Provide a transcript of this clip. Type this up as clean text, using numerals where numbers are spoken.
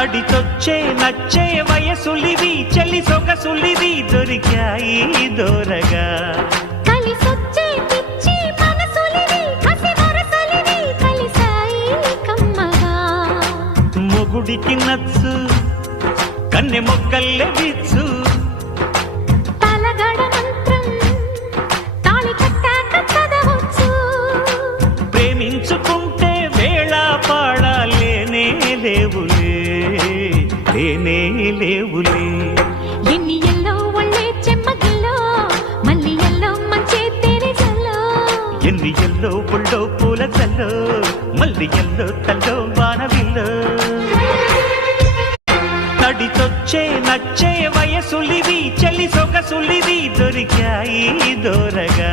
తడిచొచ్చే నచ్చే వయసులివి చెలి సొగసులివి దొరికాయి దూరగా కలిసొచ్చే పిచ్చి మనసులివి కసి వరసలివి కలిసాయి కమ్మగా మొగుడికి నచ్చు కన్నె మొక్కల్లే విచ్చు తలగడ మంత్రం తాళి కట్టాక చదవచ్చు ప్రేమించుకుంటే వేళ పాడాలేనే లేవులే లేనే లేవులే ఎన్ని ఎల్లో ఒళ్ళే చెమ్మగిల్లో మళ్ళీ ఎల్లో మంచే తేనె జల్లో ఎన్ని ఎల్లో పుల్లో పూల చల్లో మళ్ళీ ఎల్లో తల్లో వానవిల్లో తడిచొచ్చే నచ్చే వయసులివి చెలి సొగసులివి దొరికాయి దూరగా